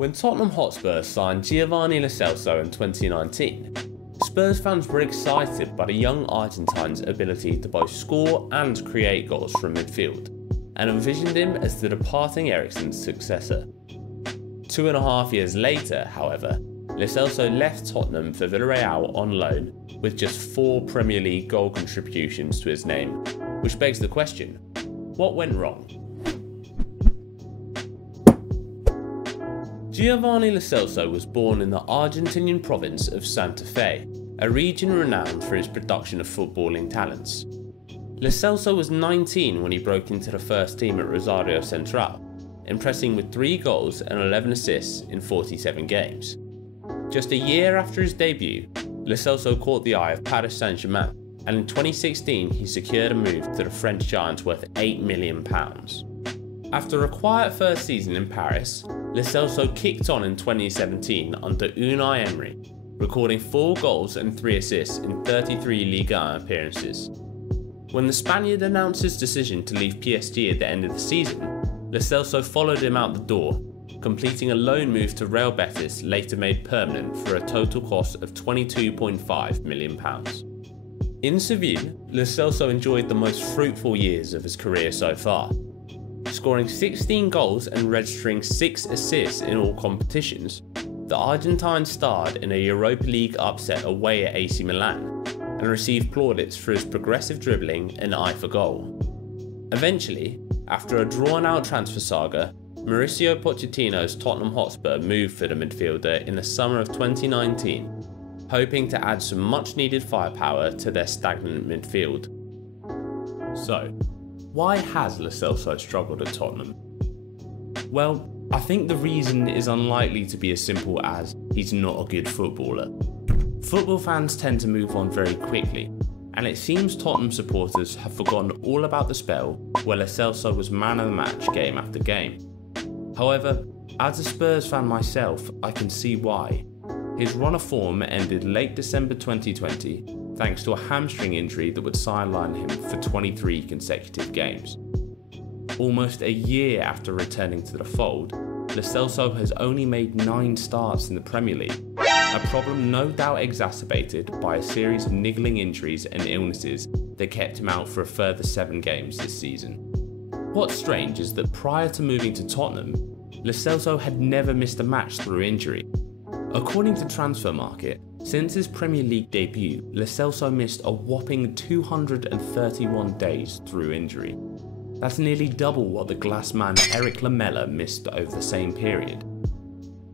When Tottenham Hotspur signed Giovani Lo Celso in 2019, Spurs fans were excited by the young Argentine's ability to both score and create goals from midfield, and envisioned him as the departing Eriksen's successor. 2.5 years later, however, Lo Celso left Tottenham for Villarreal on loan with just 4 Premier League goal contributions to his name, which begs the question, what went wrong? Giovani Lo Celso was born in the Argentinian province of Santa Fe, a region renowned for its production of footballing talents. Lo Celso was 19 when he broke into the first team at Rosario Central, impressing with 3 goals and 11 assists in 47 games. Just a year after his debut, Lo Celso caught the eye of Paris Saint-Germain, and in 2016 he secured a move to the French giants worth £8 million. After a quiet first season in Paris, Lo Celso kicked on in 2017 under Unai Emery, recording 4 goals and 3 assists in 33 Ligue 1 appearances. When the Spaniard announced his decision to leave PSG at the end of the season, Lo Celso followed him out the door, completing a loan move to Real Betis later made permanent for a total cost of £22.5 million. In Seville, Lo Celso enjoyed the most fruitful years of his career so far. Scoring 16 goals and registering 6 assists in all competitions, the Argentine starred in a Europa League upset away at AC Milan and received plaudits for his progressive dribbling and eye for goal. Eventually, after a drawn-out transfer saga, Mauricio Pochettino's Tottenham Hotspur moved for the midfielder in the summer of 2019, hoping to add some much-needed firepower to their stagnant midfield. So, why has Lo Celso struggled at Tottenham? Well, I think the reason is unlikely to be as simple as he's not a good footballer. Football fans tend to move on very quickly, and it seems Tottenham supporters have forgotten all about the spell where Lo Celso was man of the match game after game. However, as a Spurs fan myself, I can see why. His run of form ended late December 2020 thanks to a hamstring injury that would sideline him for 23 consecutive games. Almost a year after returning to the fold, Lo Celso has only made 9 starts in the Premier League, a problem no doubt exacerbated by a series of niggling injuries and illnesses that kept him out for a further 7 games this season. What's strange is that prior to moving to Tottenham, Lo Celso had never missed a match through injury. According to Transfermarkt, since his Premier League debut, Lo Celso missed a whopping 231 days through injury. That's nearly double what the glass man Eric Lamela missed over the same period.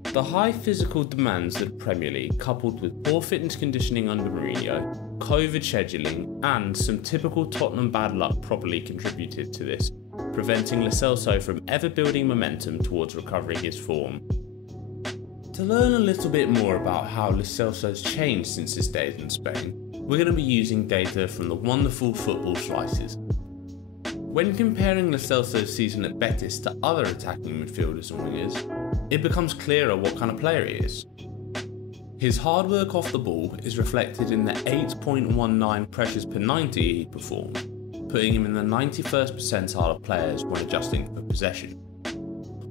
The high physical demands of the Premier League, coupled with poor fitness conditioning under Mourinho, COVID scheduling, and some typical Tottenham bad luck probably contributed to this, preventing Lo Celso from ever building momentum towards recovering his form. To learn a little bit more about how Lo Celso's changed since his days in Spain, we're going to be using data from the wonderful Football Slices. When comparing Lo Celso's season at Betis to other attacking midfielders and wingers, it becomes clearer what kind of player he is. His hard work off the ball is reflected in the 8.19 pressures per 90 he performed, putting him in the 91st percentile of players when adjusting for possession.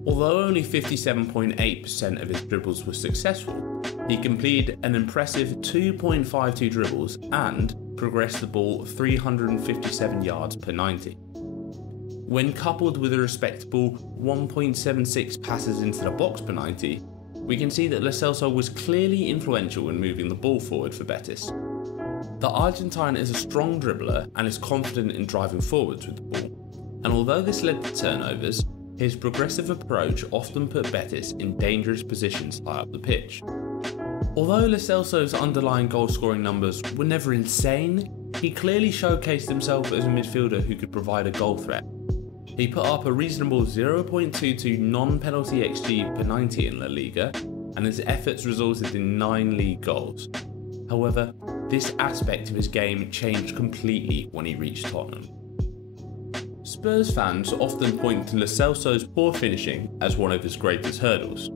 Although only 57.8% of his dribbles were successful, he completed an impressive 2.52 dribbles and progressed the ball 357 yards per 90. When coupled with a respectable 1.76 passes into the box per 90, we can see that Lo Celso was clearly influential in moving the ball forward for Betis. The Argentine is a strong dribbler and is confident in driving forwards with the ball, and although this led to turnovers, his progressive approach often put Betis in dangerous positions high up the pitch. Although Lo Celso's underlying goal-scoring numbers were never insane, he clearly showcased himself as a midfielder who could provide a goal threat. He put up a reasonable 0.22 non-penalty XG per 90 in La Liga, and his efforts resulted in 9 league goals. However, this aspect of his game changed completely when he reached Tottenham. Spurs fans often point to Lo Celso's poor finishing as one of his greatest hurdles.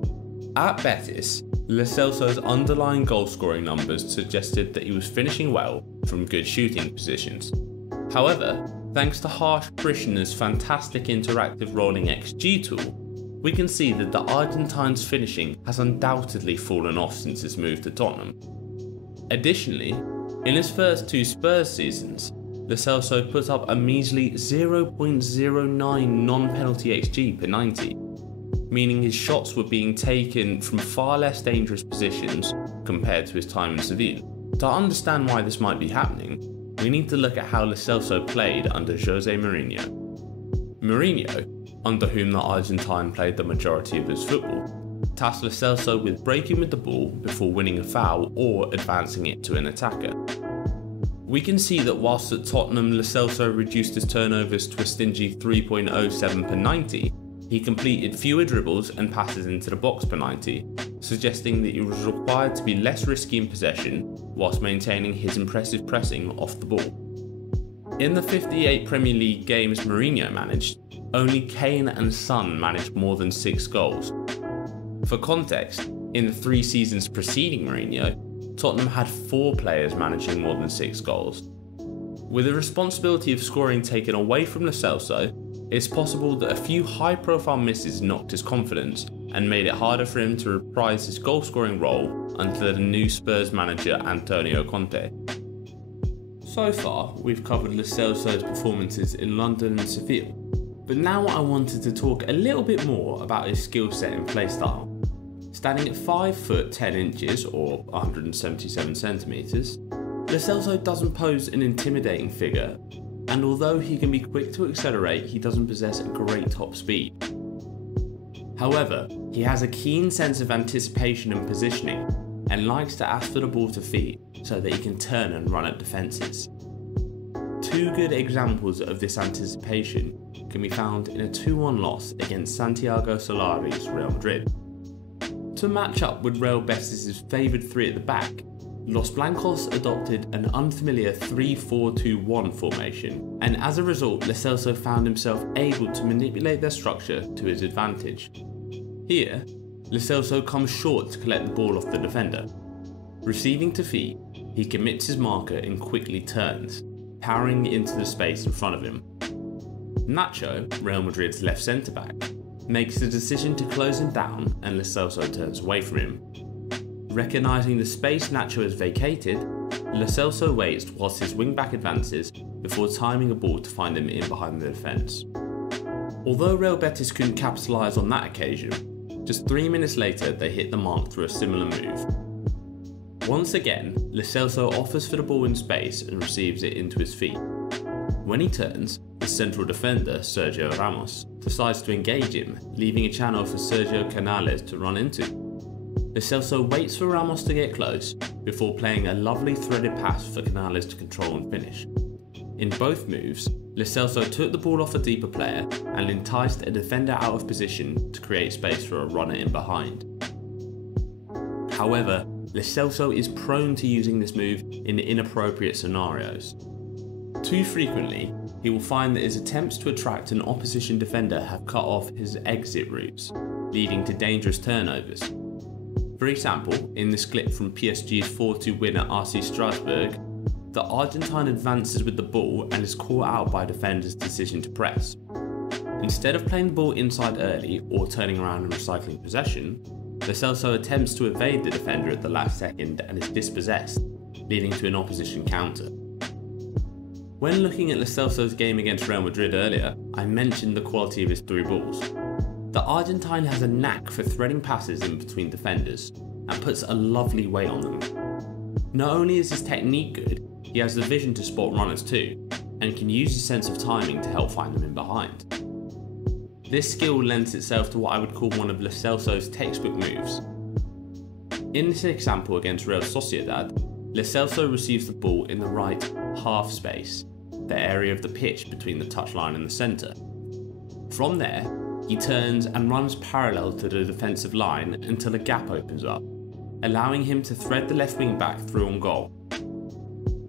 At Betis, Lo Celso's underlying goal-scoring numbers suggested that he was finishing well from good shooting positions. However, thanks to Harsh Krishna's fantastic interactive rolling XG tool, we can see that the Argentine's finishing has undoubtedly fallen off since his move to Tottenham. Additionally, in his first 2 Spurs seasons, Lo Celso put up a measly 0.09 non-penalty XG per 90, meaning his shots were being taken from far less dangerous positions compared to his time in Seville. To understand why this might be happening, we need to look at how Lo Celso played under Jose Mourinho. Mourinho, under whom the Argentine played the majority of his football, tasked Lo Celso with breaking with the ball before winning a foul or advancing it to an attacker. We can see that whilst at Tottenham Lo Celso reduced his turnovers to a stingy 3.07 per 90, he completed fewer dribbles and passes into the box per 90, suggesting that he was required to be less risky in possession whilst maintaining his impressive pressing off the ball. In the 58 Premier League games Mourinho managed, only Kane and Son managed more than 6 goals. For context, in the 3 seasons preceding Mourinho, Tottenham had 4 players managing more than 6 goals. With the responsibility of scoring taken away from Lo Celso, it's possible that a few high-profile misses knocked his confidence and made it harder for him to reprise his goal-scoring role under the new Spurs manager Antonio Conte. So far, we've covered Lo Celso's performances in London and Seville, but now I wanted to talk a little bit more about his skill set in playstyle. Standing at 5 foot 10 inches or 177 centimeters, Lo Celso doesn't pose an intimidating figure, and although he can be quick to accelerate, he doesn't possess a great top speed. However, he has a keen sense of anticipation and positioning, and likes to ask for the ball to feet so that he can turn and run at defences. 2 good examples of this anticipation can be found in a 2-1 loss against Santiago Solari's Real Madrid. To match up with Real Betis' favoured 3 at the back, Los Blancos adopted an unfamiliar 3-4-2-1 formation, and as a result Lo Celso found himself able to manipulate their structure to his advantage. Here, Lo Celso comes short to collect the ball off the defender. Receiving to feet, he commits his marker and quickly turns, powering into the space in front of him. Nacho, Real Madrid's left centre-back, makes the decision to close him down and Lo Celso turns away from him. Recognising the space Nacho has vacated, Lo Celso waits whilst his wing-back advances before timing a ball to find him in behind the defence. Although Real Betis couldn't capitalise on that occasion, just 3 minutes later they hit the mark through a similar move. Once again, Lo Celso offers for the ball in space and receives it into his feet. When he turns, the central defender, Sergio Ramos, decides to engage him, leaving a channel for Sergio Canales to run into. Lo Celso waits for Ramos to get close, before playing a lovely threaded pass for Canales to control and finish. In both moves, Lo Celso took the ball off a deeper player and enticed a defender out of position to create space for a runner in behind. However, Lo Celso is prone to using this move in inappropriate scenarios. Too frequently, he will find that his attempts to attract an opposition defender have cut off his exit routes, leading to dangerous turnovers. For example, in this clip from PSG's 4-2 win at RC Strasbourg, the Argentine advances with the ball and is caught out by a defender's decision to press. Instead of playing the ball inside early or turning around and recycling possession, Lo Celso attempts to evade the defender at the last second and is dispossessed, leading to an opposition counter. When looking at Lo Celso's game against Real Madrid earlier, I mentioned the quality of his through balls. The Argentine has a knack for threading passes in between defenders, and puts a lovely weight on them. Not only is his technique good, he has the vision to spot runners too, and can use his sense of timing to help find them in behind. This skill lends itself to what I would call one of Lo Celso's textbook moves. In this example against Real Sociedad, Lo Celso receives the ball in the right half space, the area of the pitch between the touchline and the centre. From there, he turns and runs parallel to the defensive line until a gap opens up, allowing him to thread the left wing back through on goal.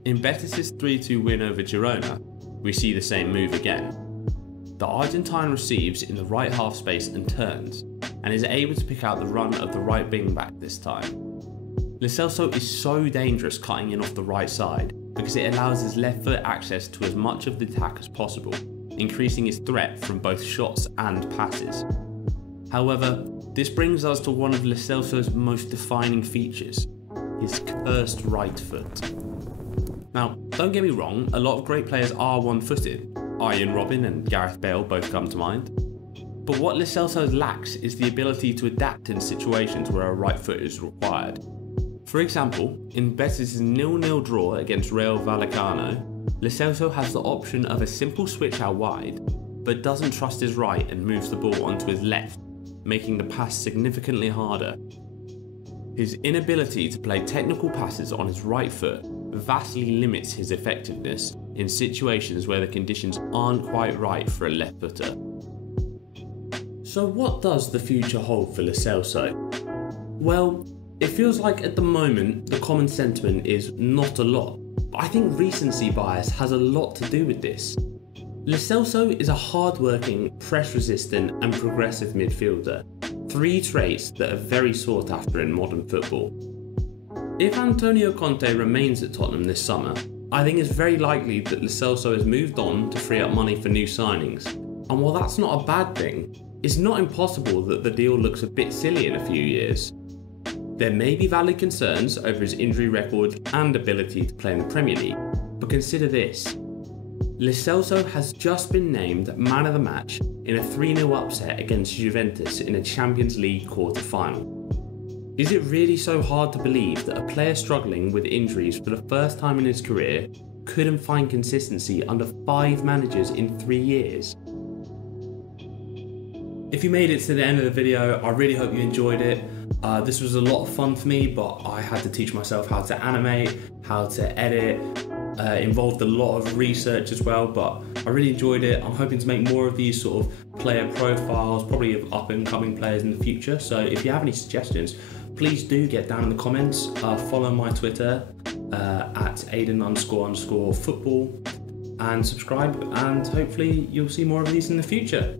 In Betis' 3-2 win over Girona, we see the same move again. The Argentine receives in the right half space and turns, and is able to pick out the run of the right wing back this time. Lo Celso is so dangerous cutting in off the right side because it allows his left foot access to as much of the attack as possible, increasing his threat from both shots and passes. However, this brings us to one of Lo Celso's most defining features, his cursed right foot. Now, don't get me wrong, a lot of great players are one-footed. Arjen Robben and Gareth Bale both come to mind. But what Lo Celso lacks is the ability to adapt in situations where a right foot is required. For example, in Beatz' 0-0 draw against Rayo Vallecano, Lo Celso has the option of a simple switch out wide, but doesn't trust his right and moves the ball onto his left, making the pass significantly harder. His inability to play technical passes on his right foot vastly limits his effectiveness in situations where the conditions aren't quite right for a left footer. So what does the future hold for Lo Celso? Well, it feels like at the moment the common sentiment is not a lot, but I think recency bias has a lot to do with this. Lo Celso is a hard-working, press-resistant and progressive midfielder, 3 traits that are very sought after in modern football. If Antonio Conte remains at Tottenham this summer, I think it's very likely that Lo Celso has moved on to free up money for new signings, and while that's not a bad thing, it's not impossible that the deal looks a bit silly in a few years. There may be valid concerns over his injury record and ability to play in the Premier League, but consider this. Lo Celso has just been named man of the match in a 3-0 upset against Juventus in a Champions League quarter-final. Is it really so hard to believe that a player struggling with injuries for the first time in his career couldn't find consistency under 5 managers in 3 years? If you made it to the end of the video, I really hope you enjoyed it. This was a lot of fun for me, but I had to teach myself how to animate, how to edit. Involved a lot of research as well, but I really enjoyed it. I'm hoping to make more of these sort of player profiles, probably of up and coming players in the future. So if you have any suggestions, please do get down in the comments. Follow my Twitter at Aiden__football and subscribe, and hopefully you'll see more of these in the future.